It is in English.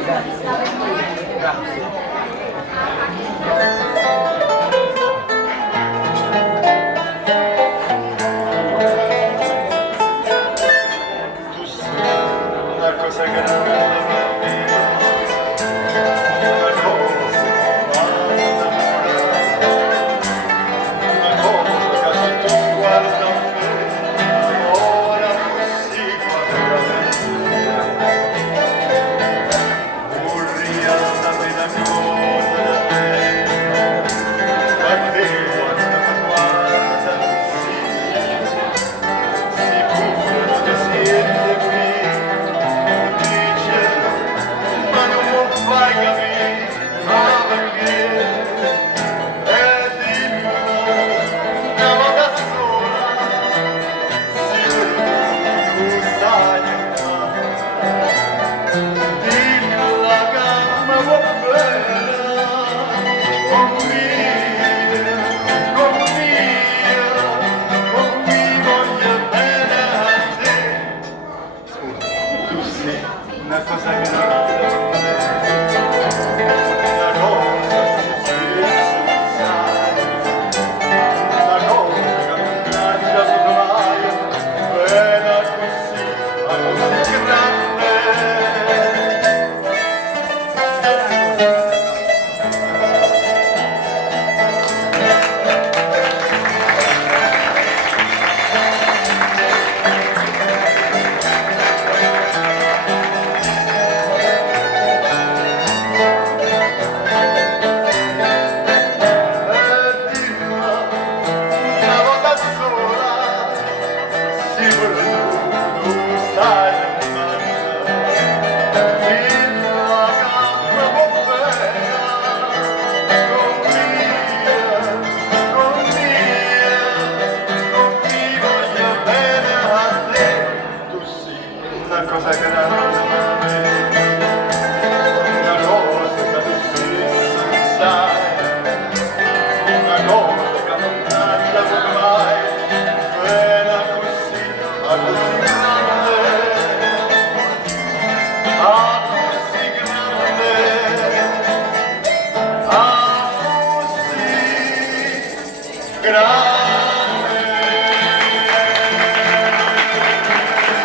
Tu sei una cosa grande, una cosa che se tu guarda me, ora così guarda me, vorrei andare da cosa da te, ma che guarda così, sicuro che siete qui, dice, ma non lo fai capire, ma perché? Una cosa grande, una cosa sensaziale, una cosa che non lascia mai, bella così, ma così grande. Una volta sola, sicuro tu stai in una gamba bella, con mi voglio bene a te, tu sei una cosa grande.